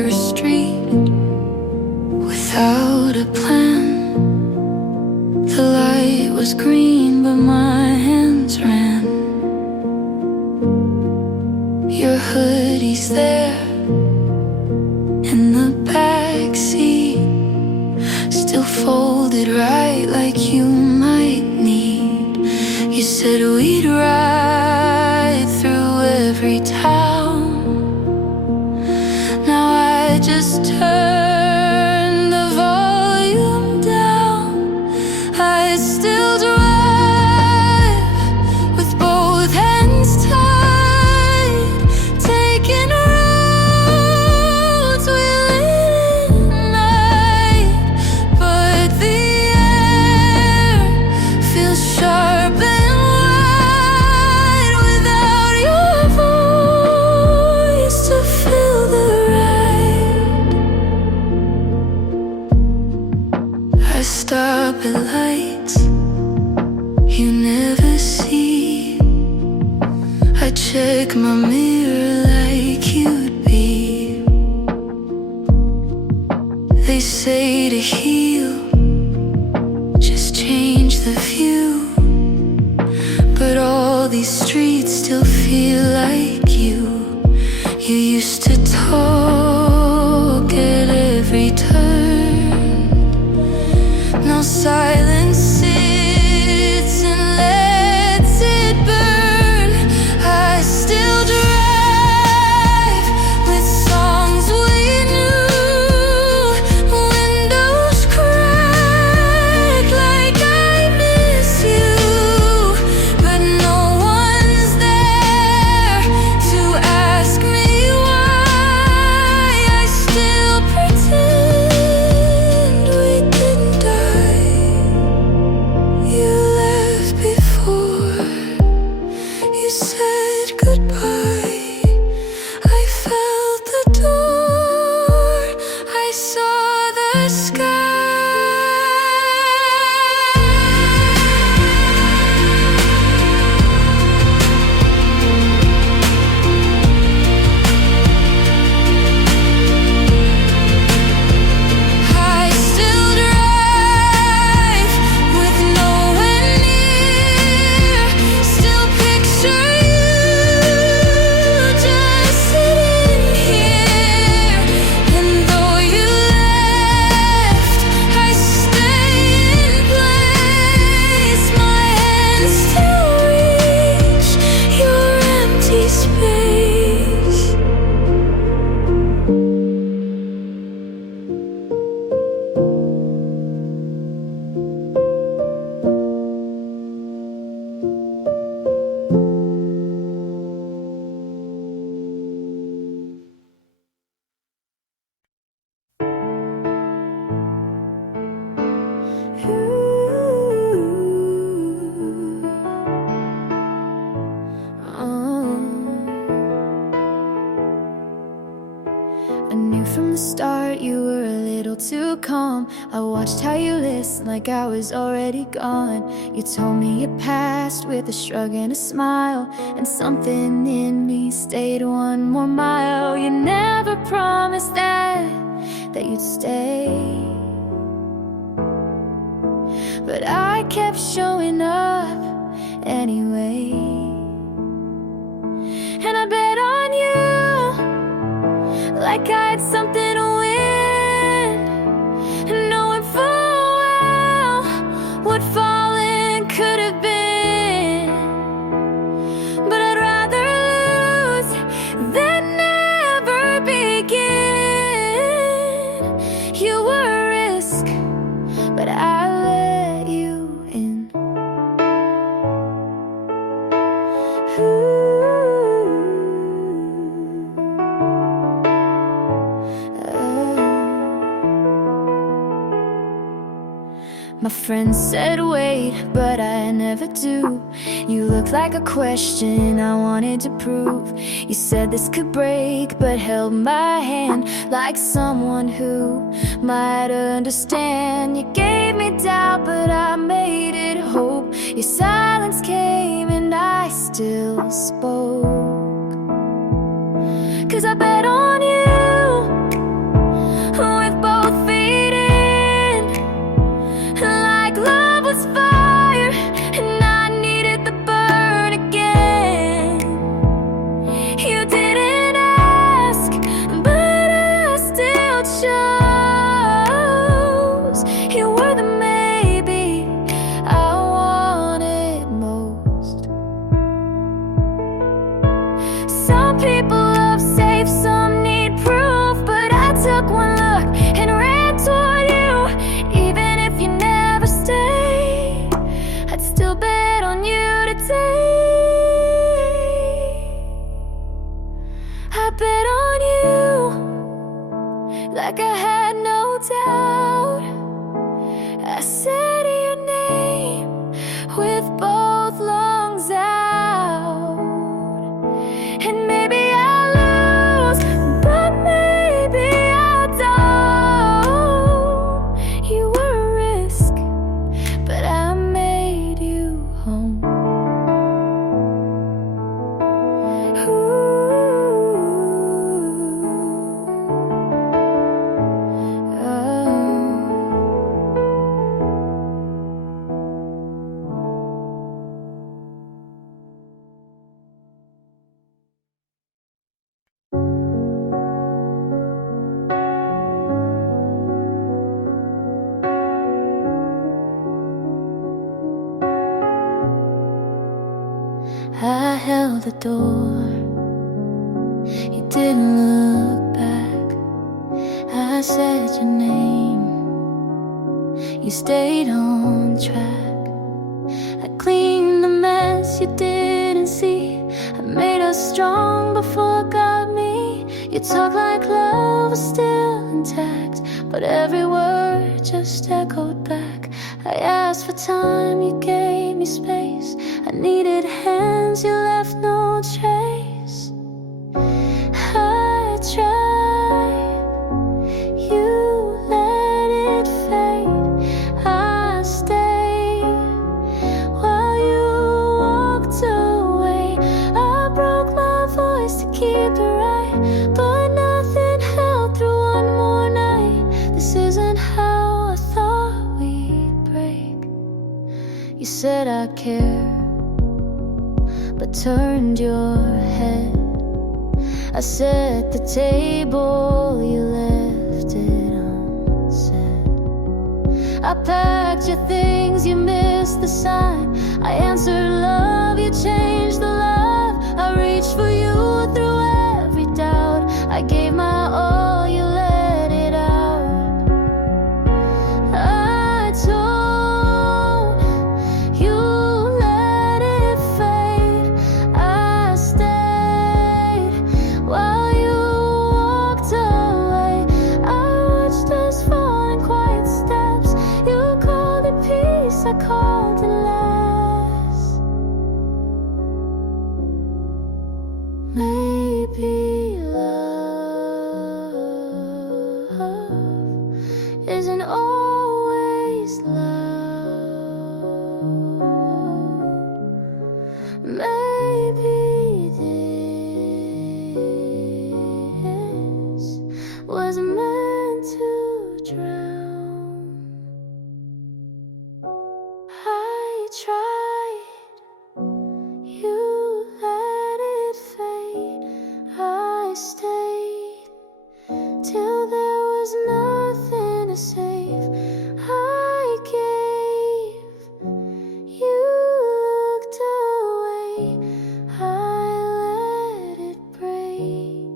your street without a plan. The light was green, but my hands ran. Your hoodie's there in the back seat, still folded right like you might need. You said we'd ride through every town. Now I just turn the volume down. I still drive with both hands tied, taking roads we lit at night. But the air feels sharp and wide without your voice to fill the ride. I stop at lights you never see. I check my mirror like you'd be. They say to heal, just change the view. But all these streets still feel like you. You used to talk at every turn. Now silence sits and lets it burn. I still drive with songs we knew. Windows crack like I miss you, but no one's there to ask me why. I still pretend we didn't die. You left before you said goodbye. I felt the door, I saw the sky. I still drive with no one near. Still picture you just sitting here. And though you left, I stay in place. My hands still reach your empty space. I knew from the start you were a little too calm. I watched how you listened like I was already gone. You told me your past with a shrug and a smile, and something in me stayed one more mile. You never promised that you'd stay, but I kept showing up anyway. And I bet on you like I had something to win, knowing full well what falling could have been. But I'd rather lose than never begin. You were a risk, but I let you in. My friends said wait, but I never do. You looked like a question I wanted to prove. You said this could break, but held my hand like someone who might understand. You gave me doubt, but I made it hope. Your silence came and I still spoke. 'Cause I bet on you with both lungs out. And maybe I'll lose, but maybe I don't. You were a risk, but I made you home. I held the door, you didn't look back. I said your name, you stayed on track. I cleaned the mess you didn't see. I made us strong before it got me. You talk like love was still intact, but every word just echoed back. I asked for time, you gave me space. I needed hands, you left no trace. I tried, you let it fade. I stayed while you walked away. I broke my voice to keep it right, but nothing held through one more night. This isn't how I thought we'd break. You said I care, but turned your head. I set the table, you left it unsaid. I packed your things, you missed the sign. I answered love, you changed the love. I reached for you through every doubt. I gave my all, you let it out. I told you let it fade. I stayed while you walked away. I watched us fall in quiet steps. You called it peace, I called it less. Maybe love isn't always loud. Maybe this was meant to drown. I tried, you let it fade. I stayed till there was nothing to save. I gave, you looked away. I let it break,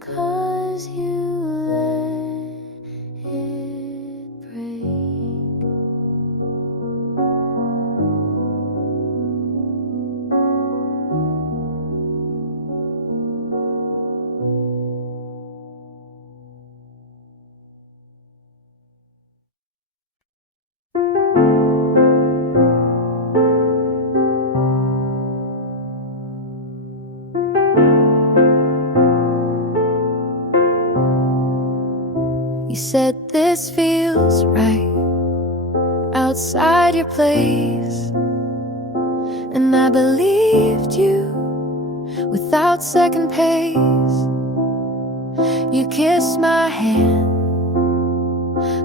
'cause you let it break. You said this feels right outside your place, and I believed you without second pace. You kissed my hand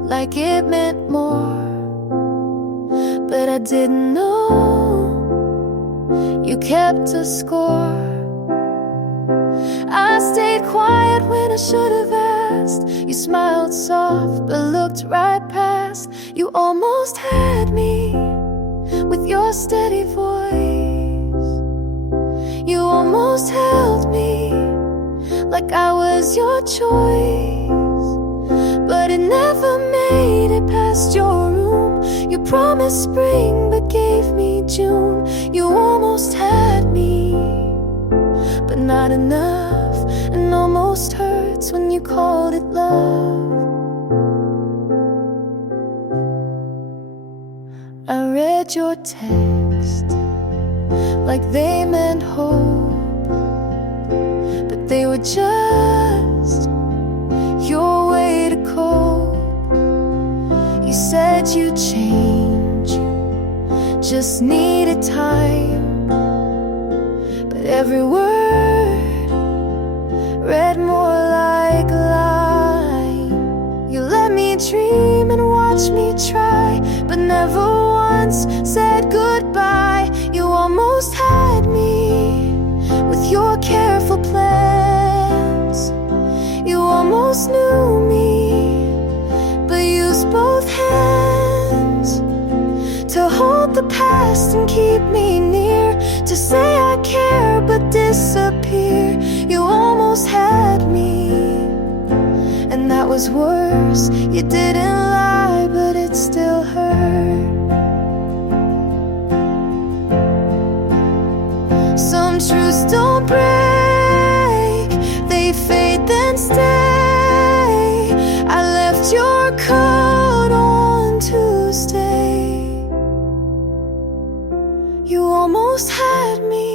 like it meant more, but I didn't know you kept a score. I stayed quiet when I should have asked. You smiled soft but looked right past. You almost had me with your steady voice. You almost held me like I was your choice, but it never made it past your room. You promised spring but gave me June. You almost had me, but not enough, and almost hurts when you called it love. I read read your text like they meant hope, but they were just your way to cope. You said you'd change, just needed time, but every word read more like a lie. You let me dream and watch me try, but never once said goodbye. You almost had me with your careful plans. You almost knew me, but used both hands to hold the past and keep me near, to say I care but disappear. You almost had me, and that was worse. You didn't lie, but it still hurt. Some truths don't break, they fade then stay. I left your coat on Tuesday. You almost had me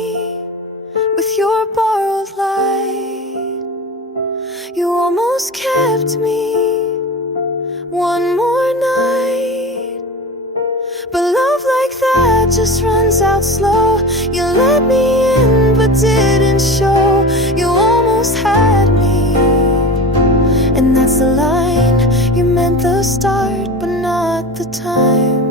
with your borrowed light. You almost kept me one more night, but love like that just runs out slow. You let me in but didn't show. You almost had me, and that's the line. You meant the start but not the time.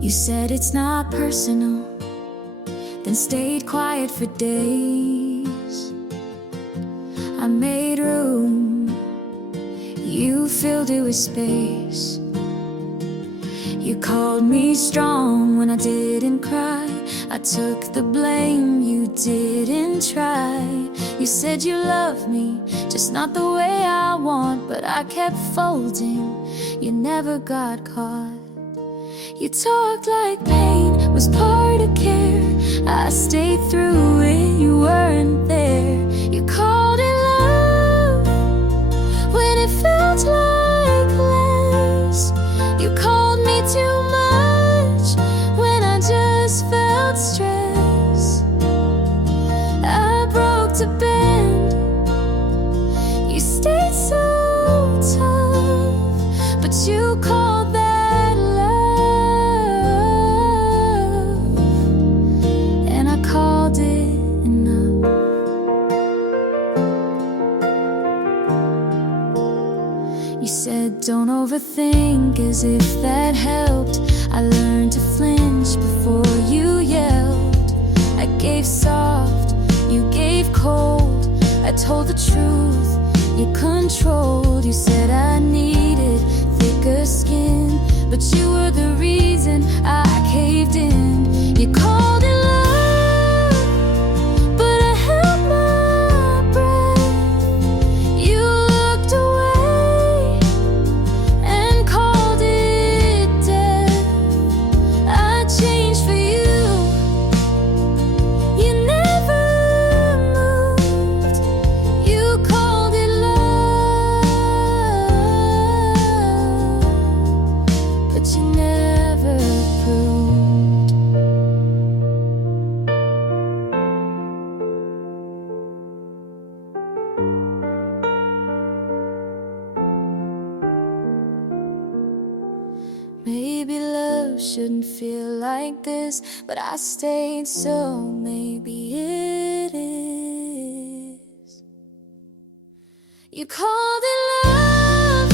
You said it's not personal, then stayed quiet for days. I made room, you filled it with space. You called me strong when I didn't cry. I took the blame, you didn't try. You said you loved me, just not the way I want, but I kept folding, you never got caught. You talked like pain was part of care. I stayed through it, you weren't there. You called it love when it felt like less. You called me too much when I just felt stress. I broke to bend, you stayed so tough, but you called that don't overthink, as if that helped. I learned to flinch before you yelled. I gave soft, you gave cold. I told the truth, you controlled. You said I needed thicker skin, but you were the reason I caved in. You called it love, but I held my breath. You looked away and called it death. I changed for you, you never moved. You called it love, but you never proved. Maybe love shouldn't feel like this, but I stayed, so maybe it is. You called it love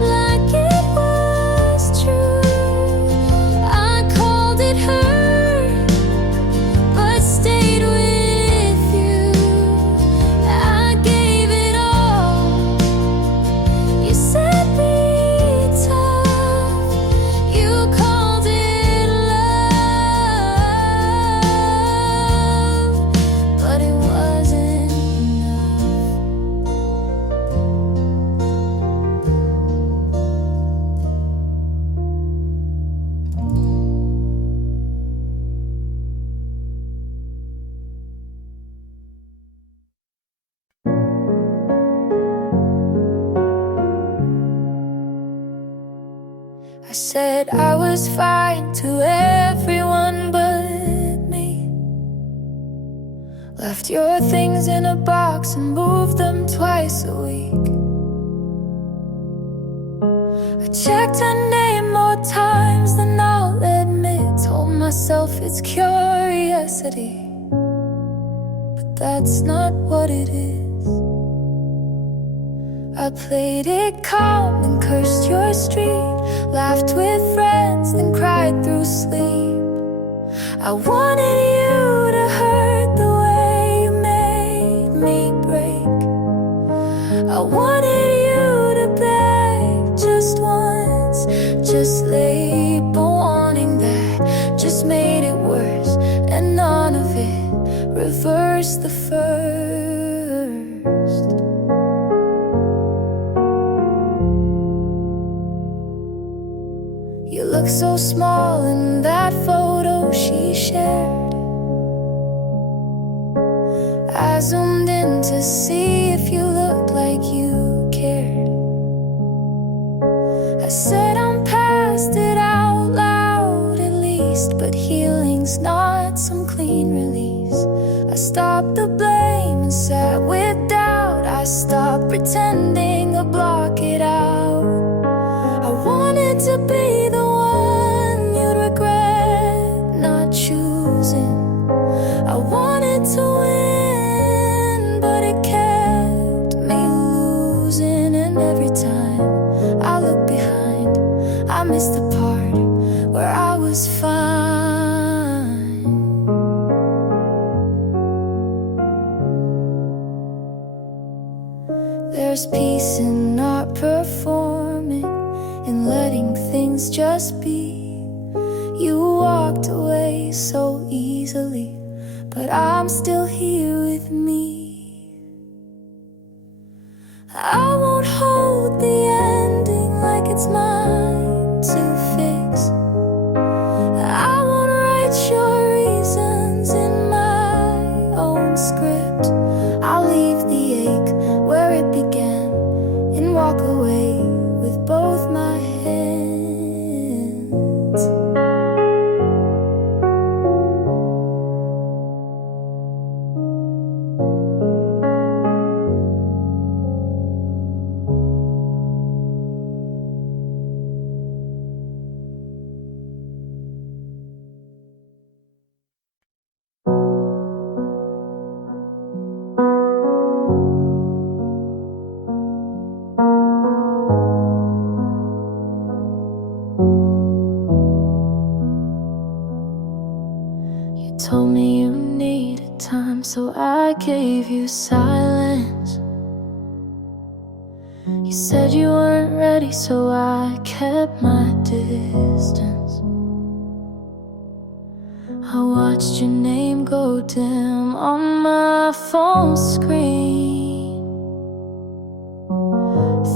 like it was true. I called it hurt, but stayed with you. I gave it all. You said be tough. You called it love, I said I was fine to everyone but me. Left your things in a box and moved them twice a week. I checked her name more times than I'll admit. Told myself it's curiosity, but that's not what it is. I played it calm and cursed your street, laughed with friends, then cried through sleep. I wanted you to hurt the way you made me break. I wanted you to beg just once, just late, but wanting that just made it worse, and none of it reversed the first. You look so small in that photo she shared. I zoomed in to see if you looked like you cared. I said I'm past it out loud at least, but healing's not some clean release. I stopped the blame and sat with doubt. I stopped pretending to block it out. I wanted to be the one you'd regret not choosing. I wanted to win, but it kept me losing. And every time I look behind, I miss the part where I was fine. There's peace in not performing, in letting things just be. You walked away so easily, but I'm still here with me. I won't hold the ending like it's mine to fix. I won't write your reasons in my own script. I'll leave the ache where it began and walk away with both my hands. You told me you needed time, so I gave you silence. You said you weren't ready, so I kept my distance. I watched your name go dim on my phone screen.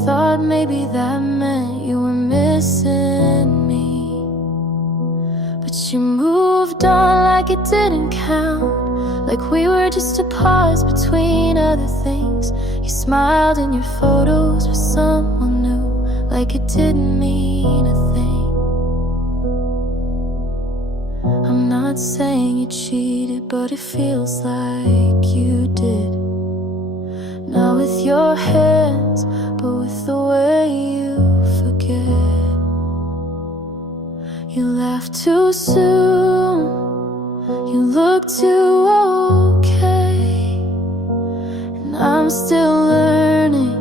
Thought maybe that meant you were missing me, but you moved on like it didn't count, like we were just a pause between other things. You smiled in your photos with someone new, like it didn't mean a thing. I'm not saying you cheated, but it feels like you did. Not with your hands, but with the way you forget. You laughed too soon, you look too okay, and I'm still learning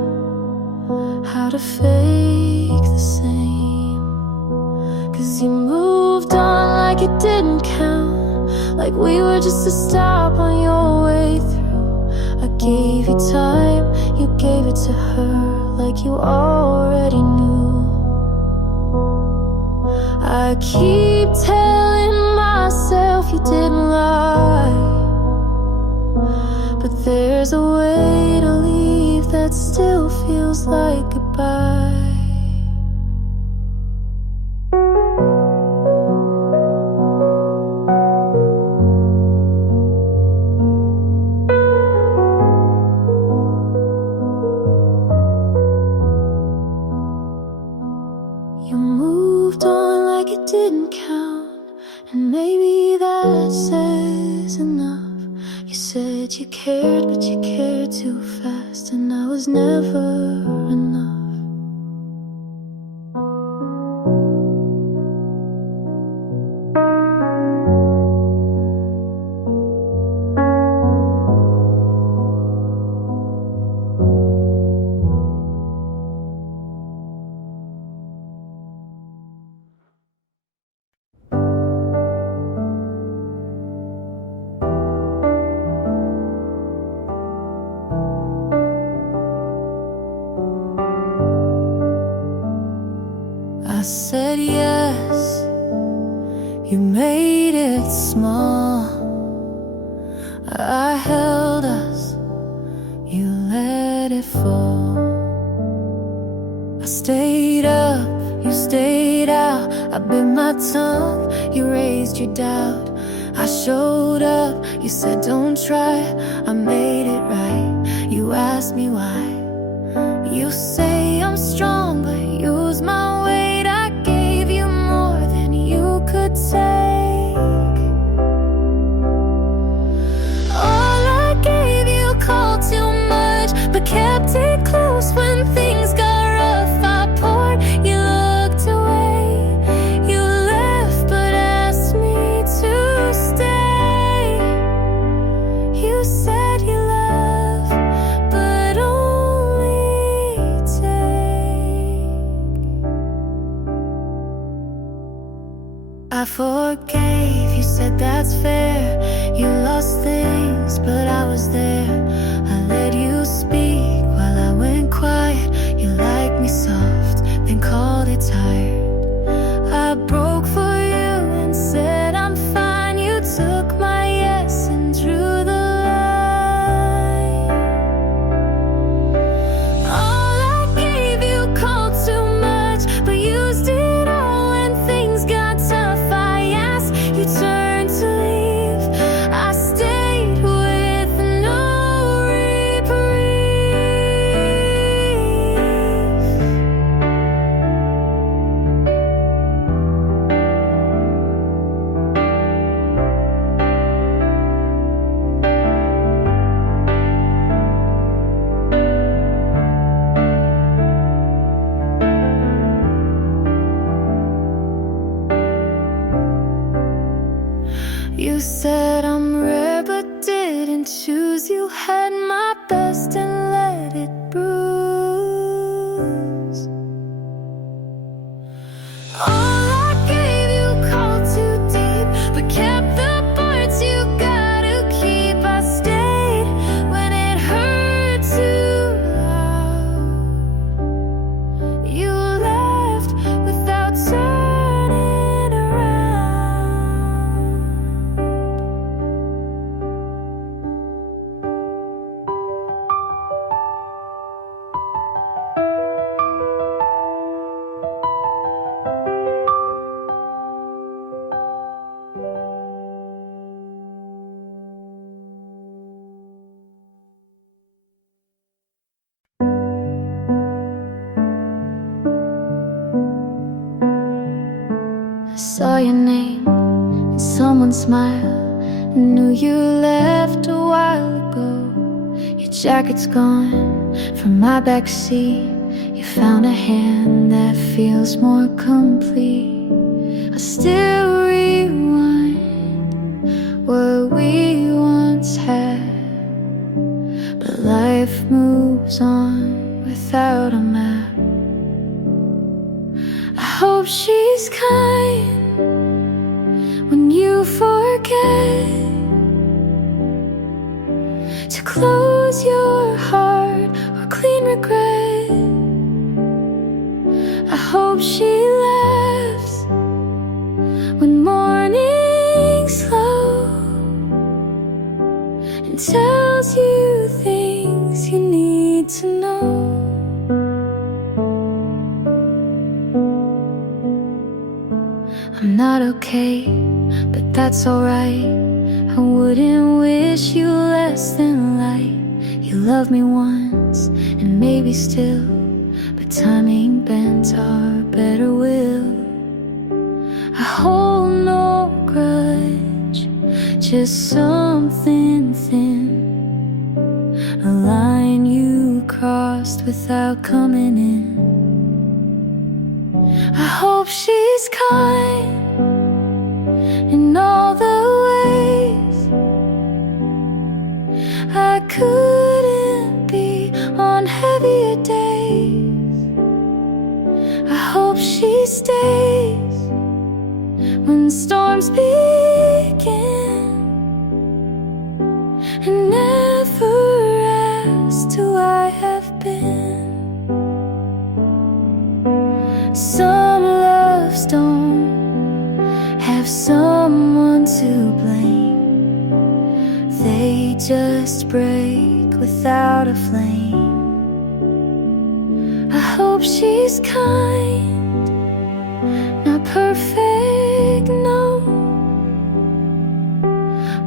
how to fake the same. 'Cause you moved on like it didn't count, like we were just a stop on your way through. I gave you time, you gave it to her, like you already knew. I keep telling myself you didn't lie, but there's a way to leave that still feels like goodbye. You moved on that you cared, but you cared too fast, and I was never enough. I said yes, you made it small. I held us, you let it fall. I stayed up, you stayed out. I bit my tongue, you raised your doubt. I showed up, you said don't try. I made it right, you asked me why. You say I'm strong, but use my weight. I gave you more than you could take. All I gave you called too much, but kept it close when things got rough. I poured, you looked away. You left, but asked me to stay. You said you love, but only take. I forgave, you said that's fair. You lost things, but I was there. I let you speak while I went quiet. You liked me soft, then called it tired. I broke for you and said I'm fine. You took my yes and drew the line. All I gave you called too much, but used it all when things got tough. I asked, you turned to leave. I stayed with no reprieve. You said I'm rare, but didn't choose. You had my best and let it bruise. All I gave you called too deep, but kept the parts you gotta keep. I stayed when it hurt too loud. You left without turning around. I saw your name and someone's smile. I knew you left a while ago. Your jacket's gone from my backseat. You found a hand that feels more complete. I still rewind what we once had, but life moves on without a map. I hope she's kind when you forget to close your heart or clean regret. I hope she laughs when morning's slow and tells you things you need to know. I'm not okay, but that's alright. I wouldn't wish you less than light. You loved me once, and maybe still, but time ain't bent our better will. I hold no grudge, just something thin without coming in. I hope she's kind in all the ways I couldn't be on heavier days. I hope she stays when storms begin, and never asked who I have been. Some loves don't have someone to blame, they just break without a flame. I hope she's kind, not perfect, no,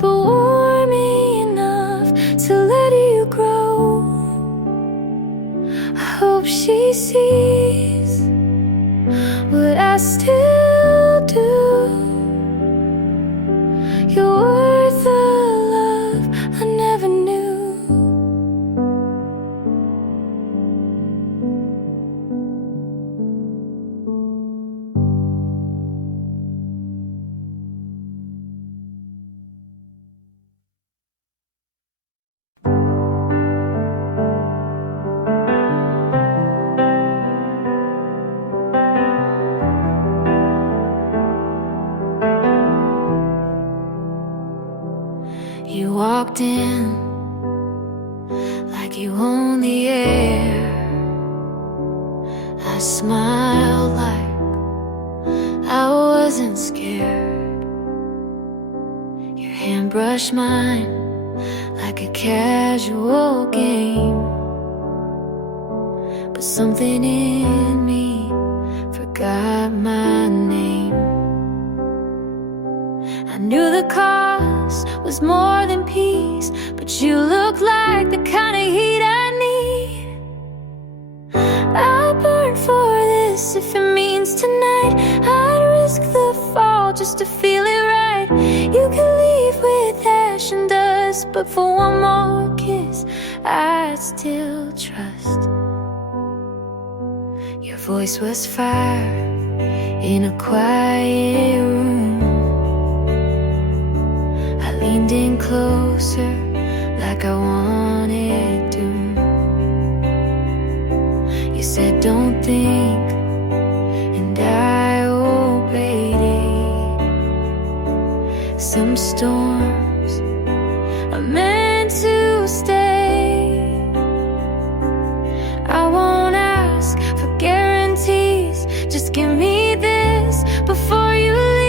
but warm enough to let you grow. I hope she sees what I still do. You're worth the love I never knew. You walked in like you own the air. I smiled like I wasn't scared. Your hand brushed mine like a casual game, but something in me forgot my name. I knew the cost was more than peace, but you look like the kind of heat I need. I'll burn for this if it means tonight. I'd risk the fall just to feel it right. You can leave with ash and dust, but for one more kiss I'd still trust. Your voice was fire in a quiet room. Leaned in closer like I wanted to. You said don't think, and I obeyed it. Some storms are meant to stay. I won't ask for guarantees, just give me this before you leave.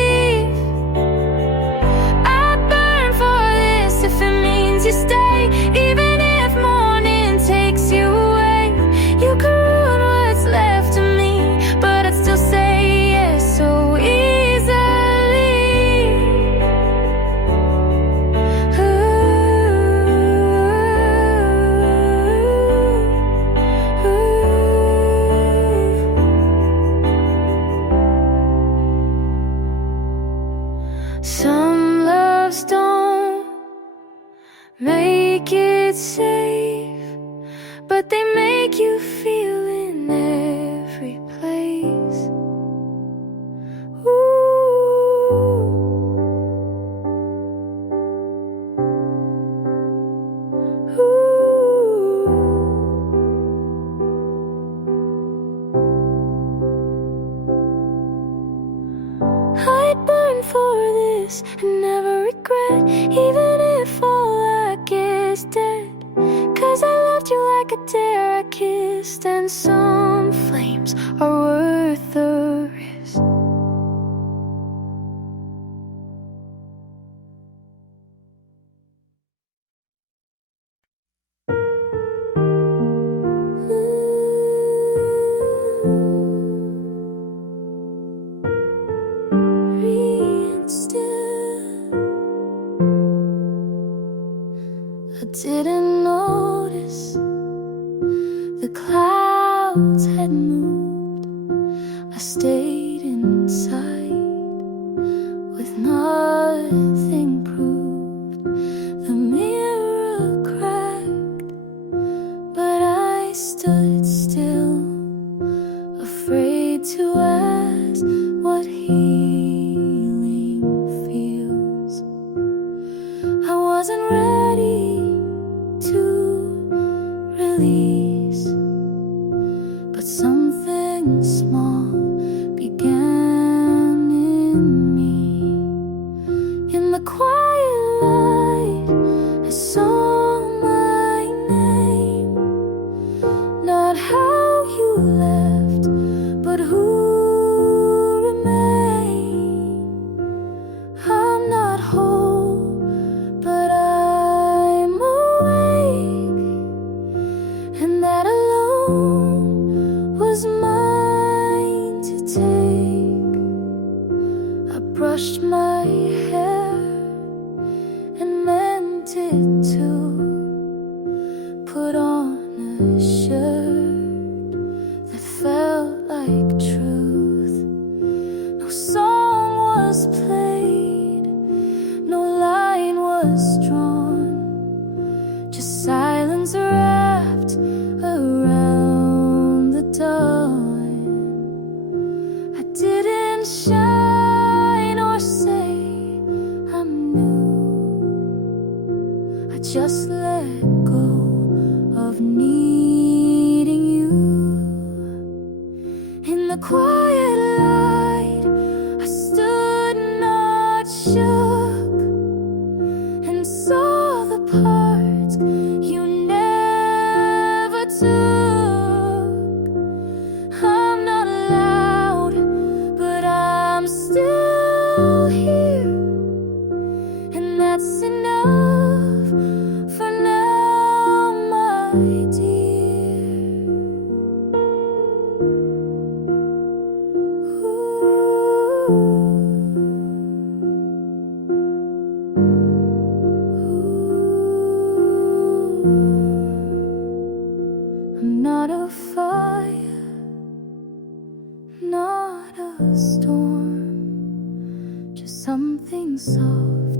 You stay, even if morning takes you away. You can ruin what's left of me, but I'd still say yes so easily. Some loves don't make it safe, but they make you feel in every place. Ooh. Ooh. I'd burn for this and never regret, even if all I get is dead. 'Cause I loved you like a dare I kissed, and some flames are worth the risk. I didn't notice the clouds had moved. I stayed inside with nothing proved. The mirror cracked, but I stood wasn't ready to release, but something small began in me. In the quiet light, I saw my name. Not how you left, but who remained. I'm not whole, but I'm awake, and that alone was mine to take. I brushed my hair and meant it to put on a shirt that felt like truth. No song was played, no line was drawn, just silence wrapped around the dawn. I didn't shine or say I'm new, I just let go of needing you. In the quiet light, I stood not shook, and saw the parts you never took. I'm not loud, but I'm still here, and that's enough for now, my dear. I'm not a fire, not a storm, just something soft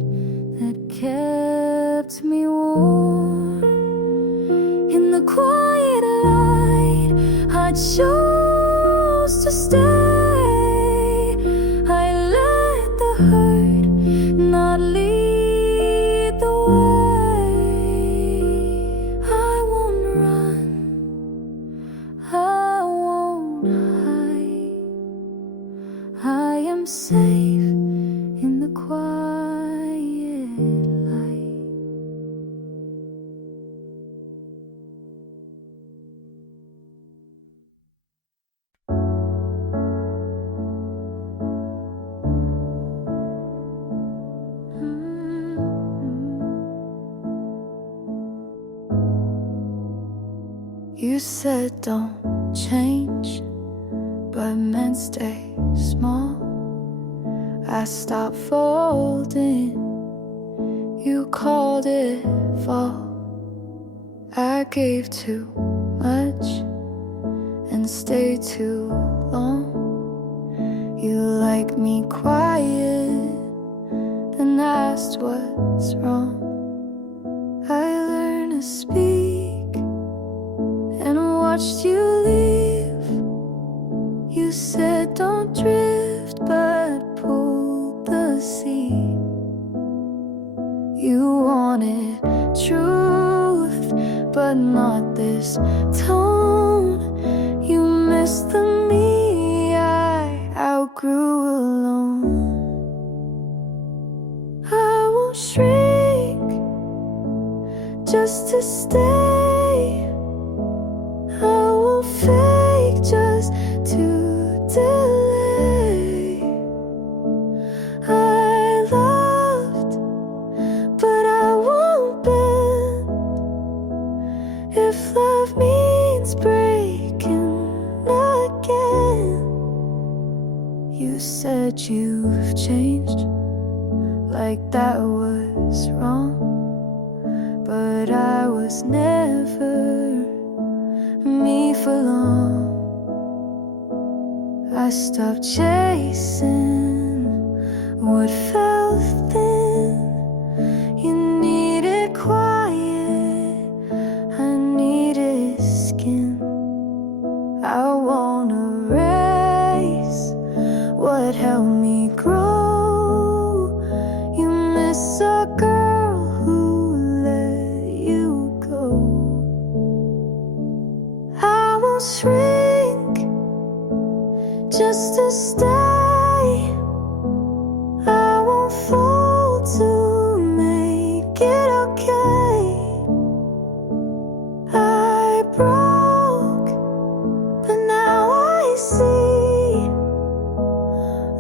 that kept me warm. In the quiet light, I chose to stay. I let the hurt not lead the way. I won't run, I won't hide. I am safe in the quiet light. You said don't change, but men stay small. I stopped folding, you called it fall. I gave too much and stayed too long. You like me quiet, then asked what's wrong. I learned to speak and watched you leave. You said don't drift, but pulled the sea. You wanted truth, but not this tone. You missed the me I outgrew alone. I won't shrink just to stay. I won't fake just to delay. I loved, but I won't bend. If love means breaking again. You said you've changed, like that was wrong, but I was never me for long. I stopped chasing what felt thin. You needed quiet, I needed skin. I won't erase what helped me grow. You miss a girl who just to stay. I won't fall to make it okay. I broke, but now I see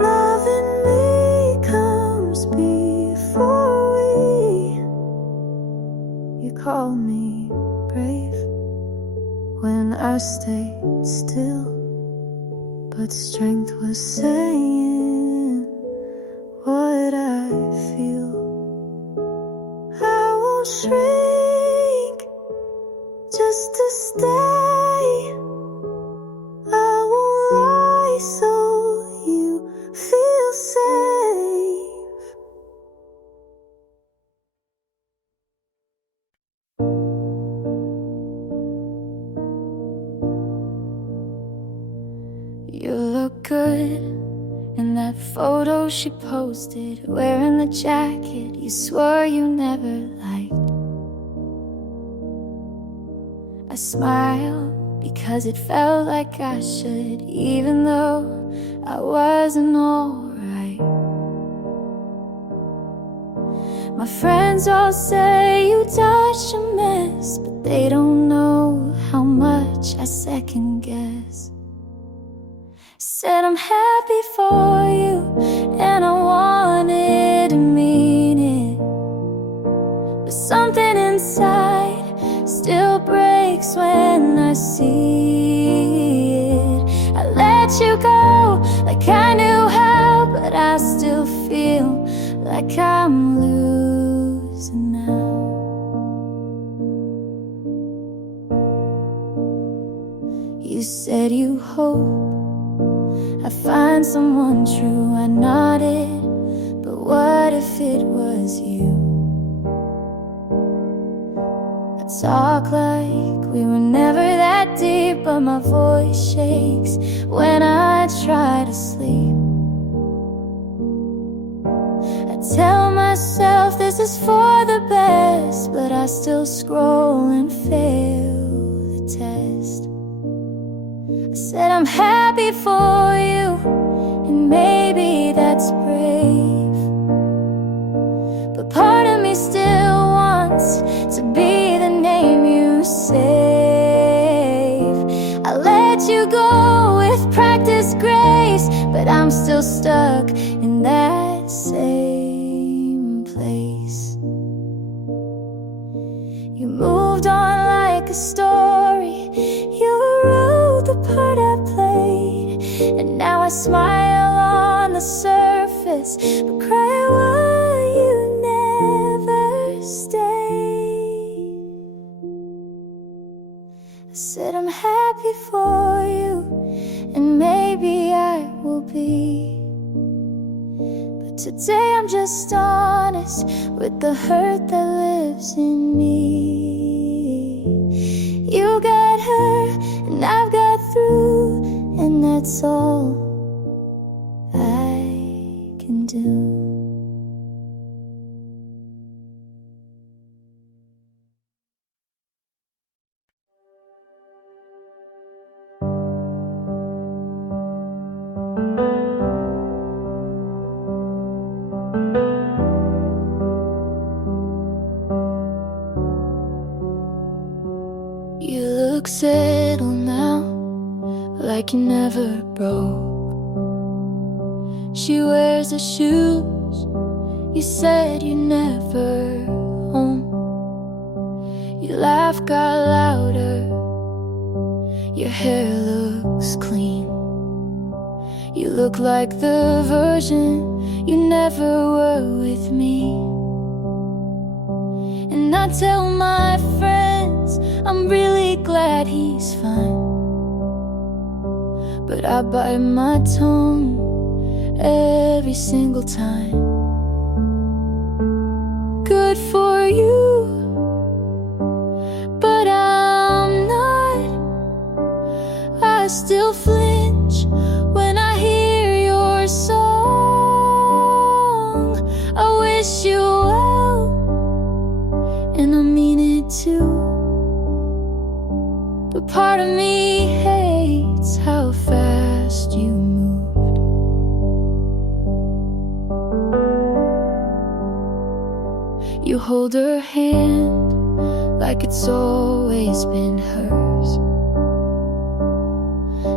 loving me comes before we. You called me brave when I stayed still, but strength was saying what I feel. I won't shrink just to stay. I won't lie so you feel safe. You look good in that photo she posted, wearing the jacket you swore you never liked. I smile because it felt like I should, even though I wasn't alright. My friends all say you touch a mess, but they don't know how much I second guess. Said I'm happy for you, and I wanted to mean it, but something inside still breaks when I see it. I let you go like I knew how, but I still feel like I'm losing now. You said you hope I find someone true. I nodded, but what if it was you? I talk like we were never that deep, but my voice shakes when I try to sleep. I tell myself this is for the best, but I still scroll and fail the test. I said I'm happy for you, and maybe that's brave, but part of me still wants to be the name you save. I let you go with practice grace, but I'm still stuck in that same place. You moved on like a story, you wrote the part I played, and now I smile on the surface, but cry why you never stayed. I said I'm happy for you, and maybe I will be, but today I'm just honest with the hurt that lives in me. You got hurt and I've got through, and that's all I can do. You look settled now, like you never broke. She wears the shoes you said you never own. Your laugh got louder, your hair looks clean. You look like the version you never were with me. And I tell my friends I'm really glad he's fine, but I bite my tongue every single time. Good for you, but I'm not. I still flinch when I hear your song. I wish you well, and I mean it too, but part of me hates how fast you move. hold her hand like it's always been hers,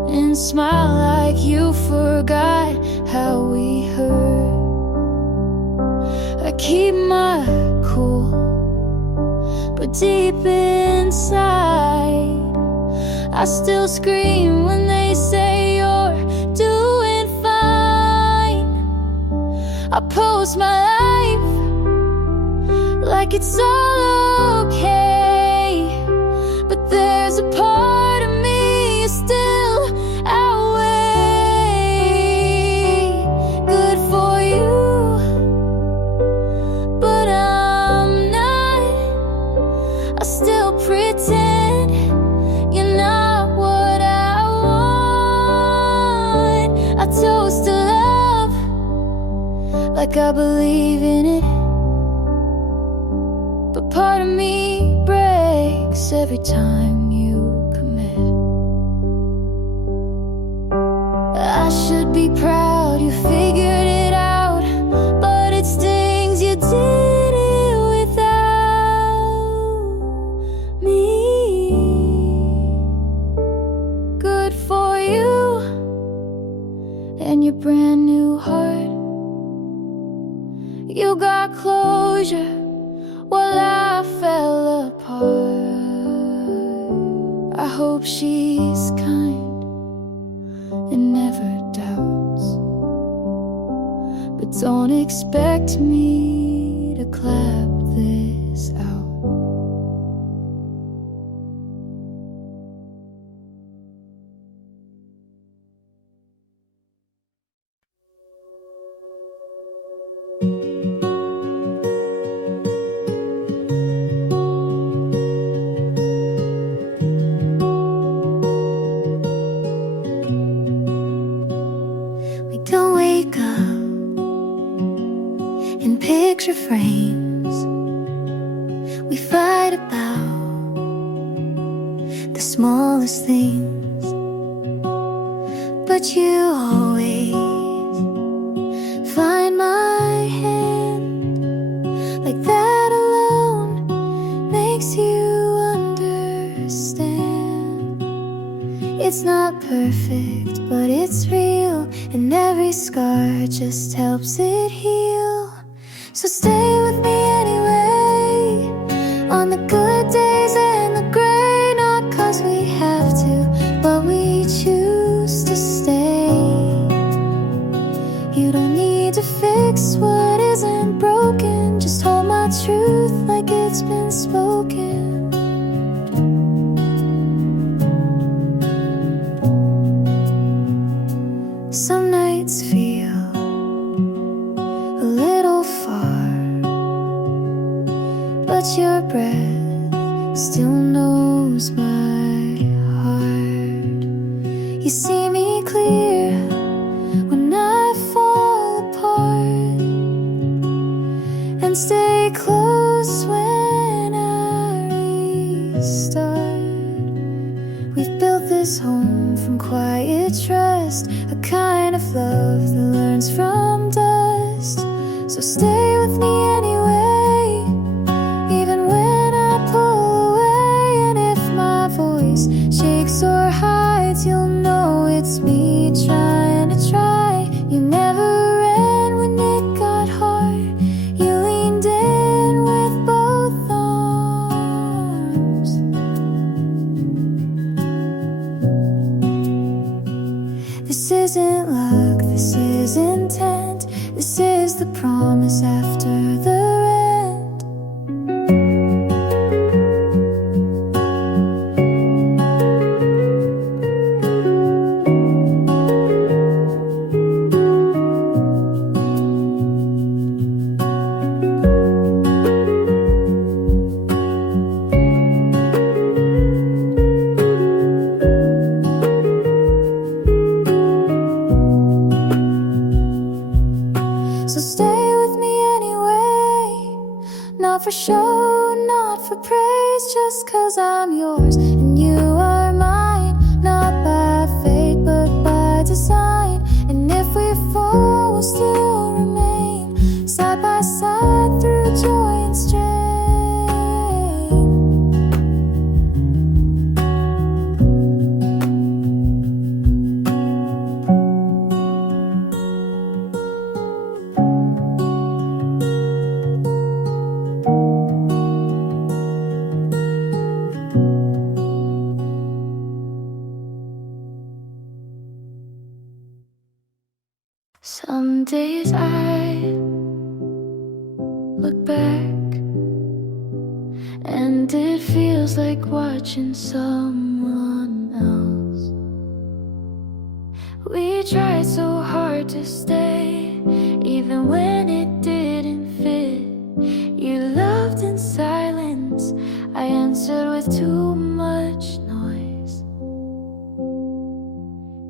and smile like you forgot how we hurt. I keep my cool, but deep inside I still scream when they say you're doing fine. I post my life like it's all okay, but there's a part of me still outweigh. Good for you, but I'm not. I still pretend you're not what I want. I toast to love like I believe in it, but part of me breaks every time you commit. I should be proud you figured it out, but it stings you did it without me. Good for you and your brand new heart. You got closure while I fell apart. I hope she's kind and never doubts, but don't expect me to clap this out. Don't wake up in picture frames. We fight about the smallest things, but you always find my hand. Like that alone makes you understand. It's not perfect, but it's real, and every scar just helps it heal. So stay with me anyway, on the good days and the gray. Not 'cause we have to, but we choose to stay. You don't need to fix what isn't broken, just hold my truth like it's been spoken. Some nights feel a little far, but your breath still knows my heart. You see me clear when I fall apart, and stay close when I restart. We've built this home from quiet trust, a kind of love that learns from dust. So stay with me anyway, even when I pull away. And if my voice shakes or hides, you'll know it's me trying to try. You never ran when it got hard, you leaned in with both arms. This isn't luck, this is intent. This is the promise after the rent. So stay with me anyway, not for show, not for praise, just 'cause I'm yours and you are mine. Not by fate, but by design. And if we fall, we'll still remain side by side through joy and strain. and it feels like watching someone else. We tried so hard to stay, even when it didn't fit. You loved in silence, I answered with too much noise.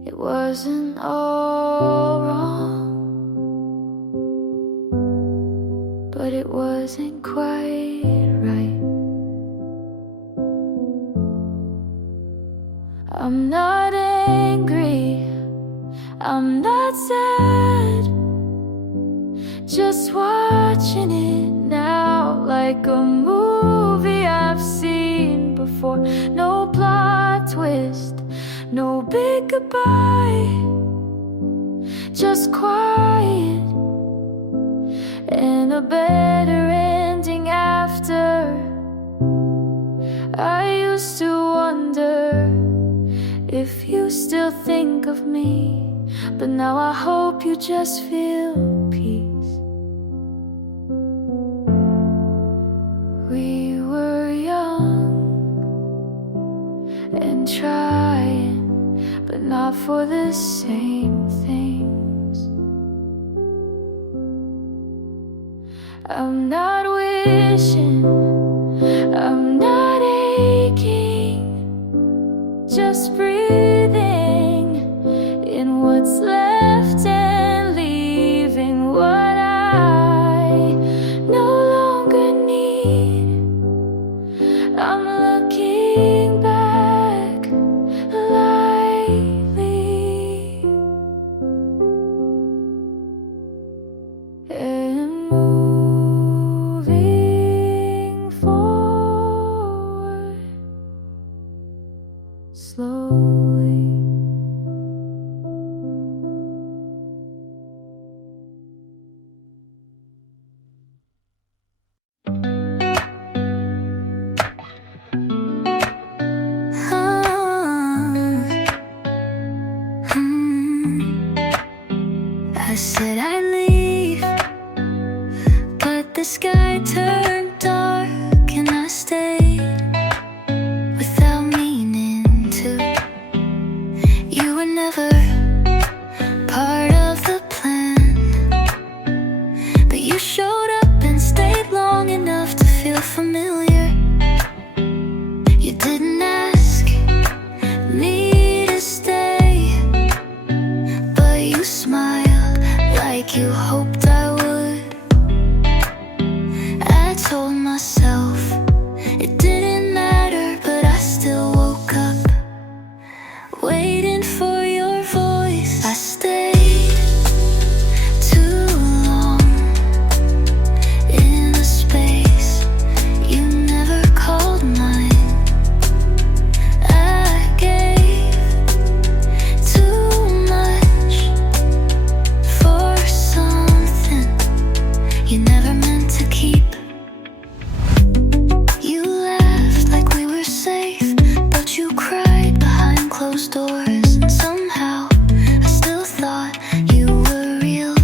It wasn't all wrong, but it wasn't quite right. I'm not angry, I'm not sad, just watching it now like a movie I've seen before. No plot twist, no big goodbye, just quiet and a better ending after. I used to wonder if you still think of me, but now I hope you just feel peace. We were young and trying, but not for the same things. I'm not wishing, I'm not aching, just breathing in what's left and leaving what I no longer need. I'm looking back lightly and moving forward slowly. I said I'd leave, but the sky turned dark and I stayed without meaning to. You were never part of the plan, but you showed up and stayed long enough to feel familiar. You didn't ask me to stay, but you smiled like you hoped I would. I told myself it didn't matter, but I still woke up waiting for your voice. I stayed too long in a space you never called mine. I gave too much for something you never meant to keep. You laughed like we were safe, but you cried behind closed doors. And somehow I still thought you were real.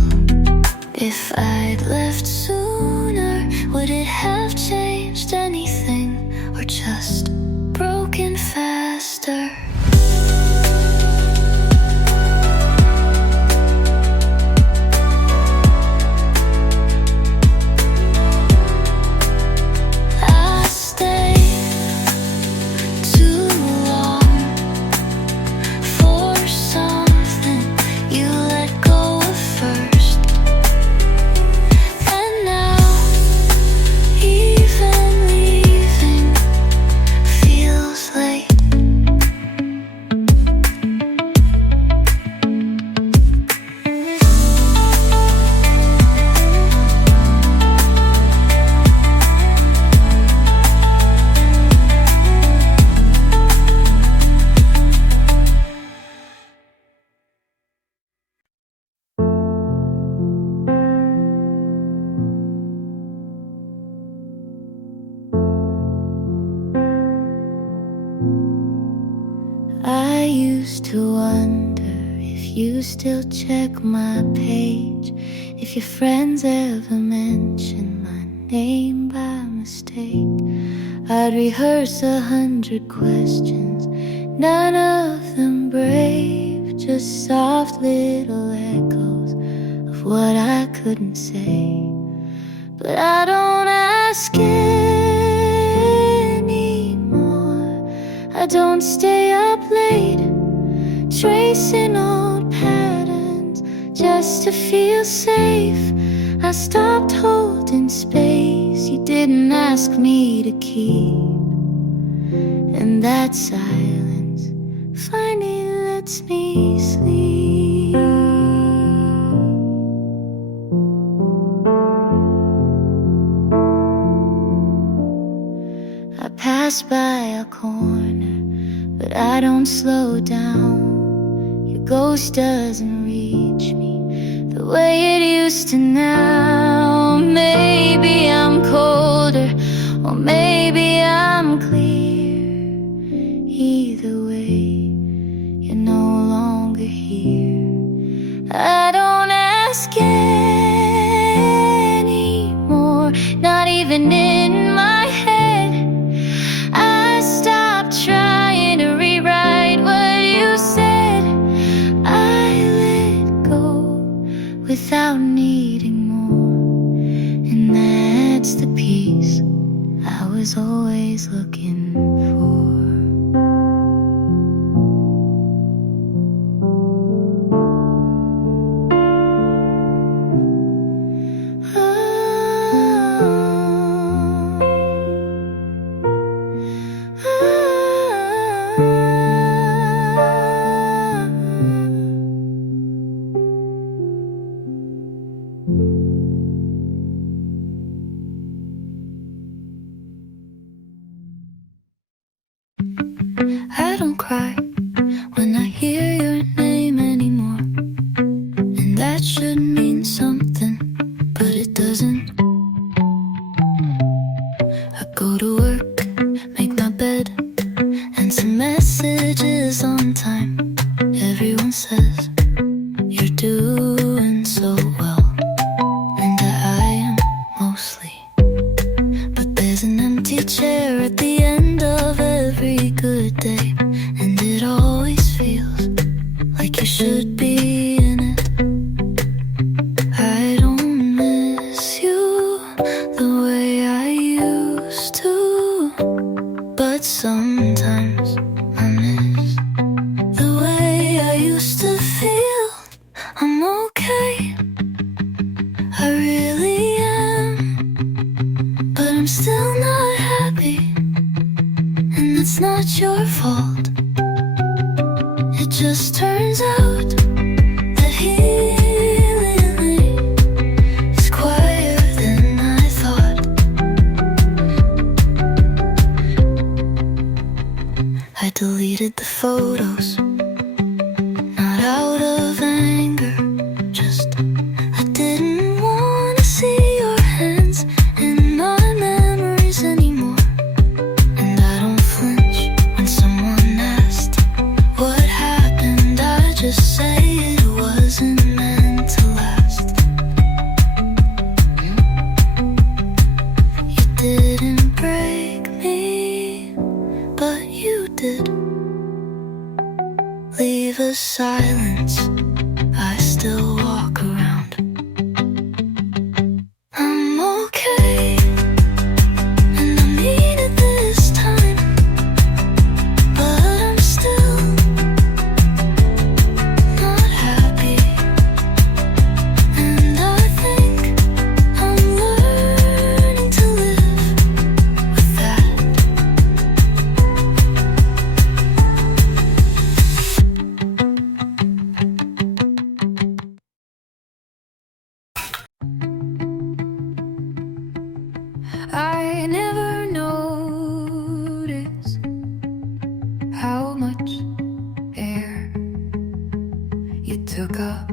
If I'd left sooner, would it have changed anything, or just broken faster? I stayed too long for something you let go of first. And now even leaving feels late. I used to wonder if you still check my page, if your friends ever mention my name by mistake. I'd rehearse 100 questions, none of them brave, just soft little echoes of what I couldn't say. But I don't ask anymore. I don't stay up late, tracing old patterns just to feel safe. I stopped holding space you didn't ask me to keep, and that silence finally lets me sleep. I pass by a corner, but I don't slow down. Your ghost doesn't reach me the way it used to now. Maybe I'm colder, or maybe I'm clear. Either way, you're no longer here. I don't ask anymore, not even in my head. I stopped trying to rewrite what you said. I let go without needing more, and that's the peace I was always looking for. I don't cry when I hear your name anymore, and that should mean something, but it doesn't. I go to work, make my bed, answer messages on time. Everyone says you're doing so well, and I am mostly. But there's an empty chair at the end of every good day, and it always feels like you should be in it. I don't miss you the way I used to, but sometimes I miss the way I used to feel. I'm okay, I really am, but I'm still not happy, and it's not your fault. It just turns out that healing is quieter than I thought. I deleted the photos, not out of anger, just I didn't want to see your hands in my memories anymore. And I don't flinch when someone asked what happened. I just say it wasn't meant to last. You didn't break me, but you did. Leave a silence, I still walk around. I'm okay, and I mean it this time, but I'm still not happy, and I think I'm learning to live with that. I never noticed how much air you took up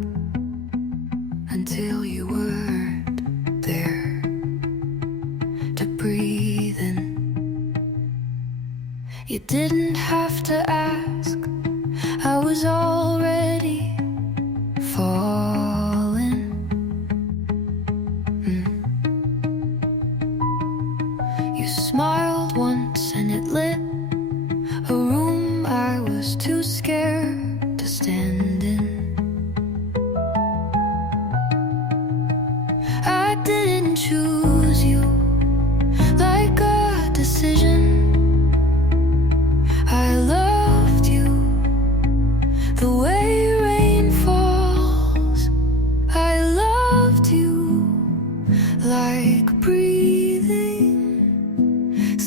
until you weren't there to breathe in. You didn't have to ask, I was already falling. You smiled once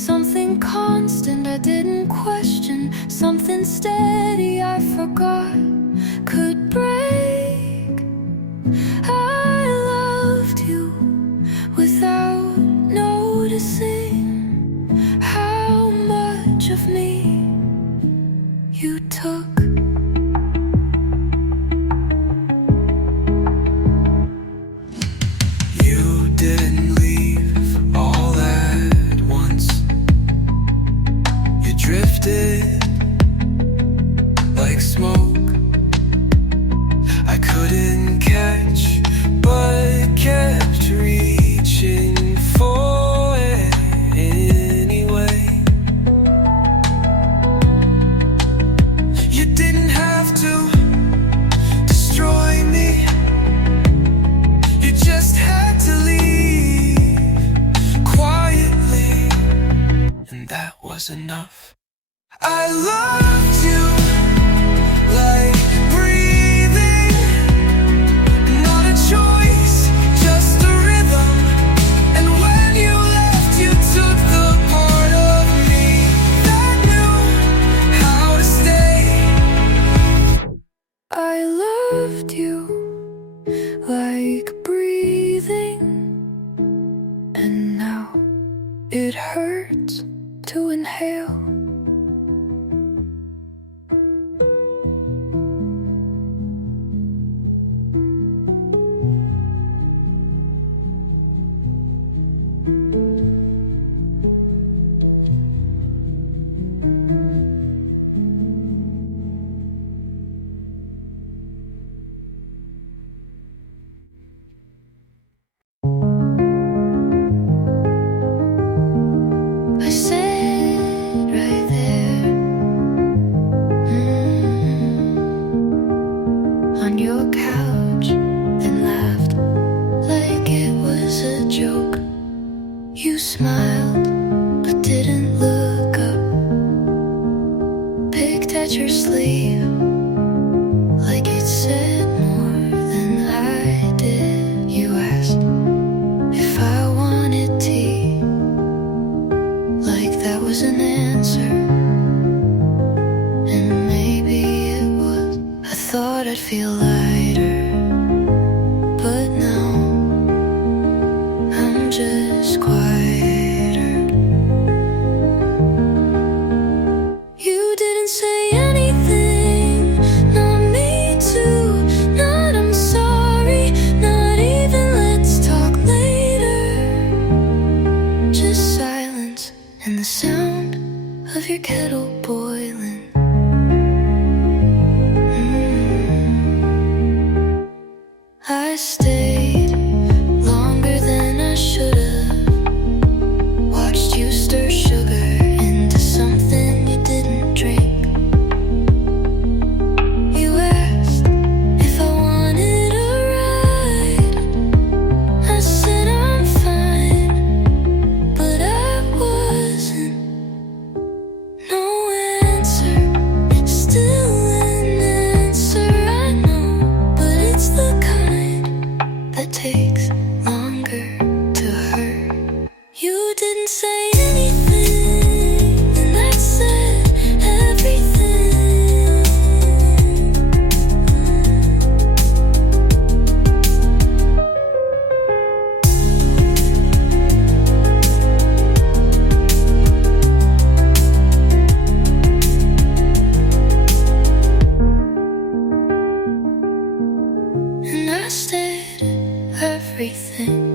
Something constant I didn't question, something steady I forgot could break. I loved you without noticing how much of me you took. You didn't leave all at once. You drifted like smoke. I couldn't catch, but kept reaching for it anyway. You didn't have to destroy me. You just had to leave quietly, and that was enough. I loved you like breathing, not a choice, just a rhythm. And when you left, you took the part of me that knew how to stay. I loved you like breathing, and now it hurts to inhale. I sat right there, on your couch, and laughed like it was a joke. You smiled, but didn't look up. Picked at your sleeve, like it said more than I did. You asked if I wanted tea, like that was an answer. And maybe it was. I thought I'd feel lighter, but now I'm just quieter. You didn't say anything, not me too, not I'm sorry, not even let's talk later. Just silence and the sound of your kettle boiling. I stayed longer than I should have. Watched you stir sugar into something you didn't drink. You asked if I wanted a ride. I said I'm fine, but I wasn't. No answer, still an answer, I know, but it's the kind that takes longer to hurt. You didn't say anything, and that said everything. And I said everything.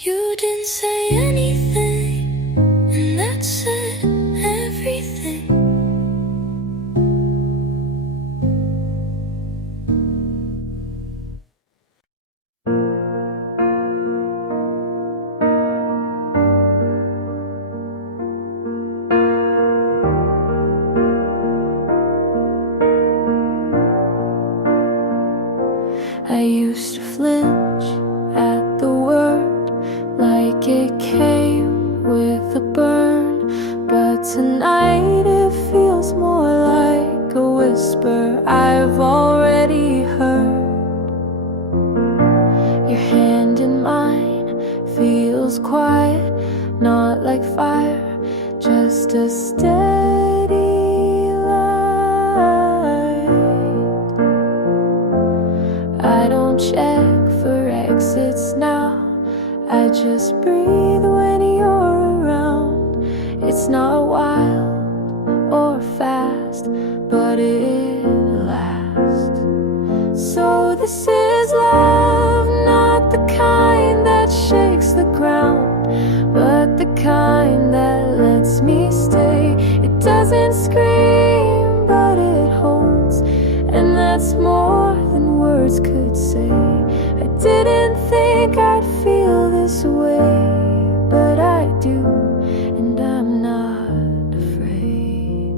You didn't say anything, and that said everything. I used to flinch at the word, like it came with a burn. But tonight it feels I just breathe when you're around. It's not wild or fast, but it lasts. So this is love, not the kind that shakes the ground, but the kind that lets me stay. It doesn't scream, but it holds, and that's more than words could say. I didn't think I'd feel this way, but I do, and I'm not afraid.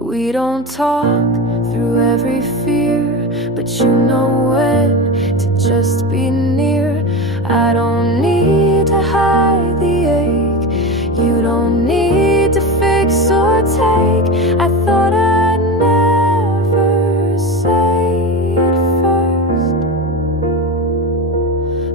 We don't talk through every fear, but you know when to just be near. I don't need to hide the ache. You don't need to fix or take. I thought I'd never say it first,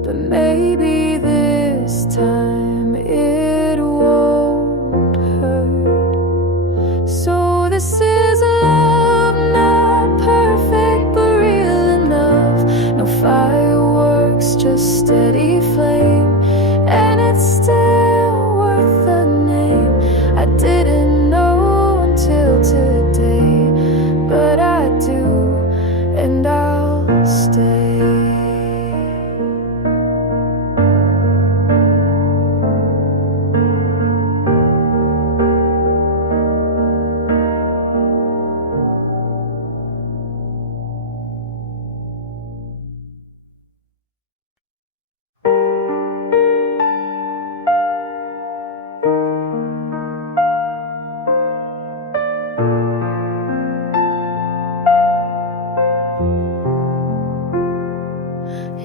but maybe this time it won't hurt. So this is love, not perfect but real enough. No fireworks, just steady flame, and it's still worth the name. I didn't know until today, but I do, and I'll stay.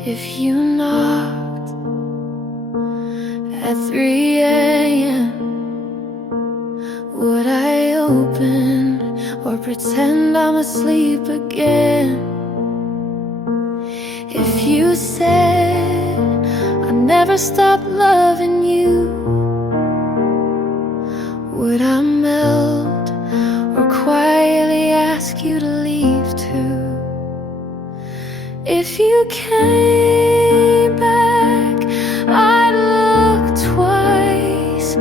If you knocked at 3 a.m., would I open or pretend I'm asleep again? If you said I never stop loving you, would I melt or quietly ask you to leave too? If you came back, I'd look twice,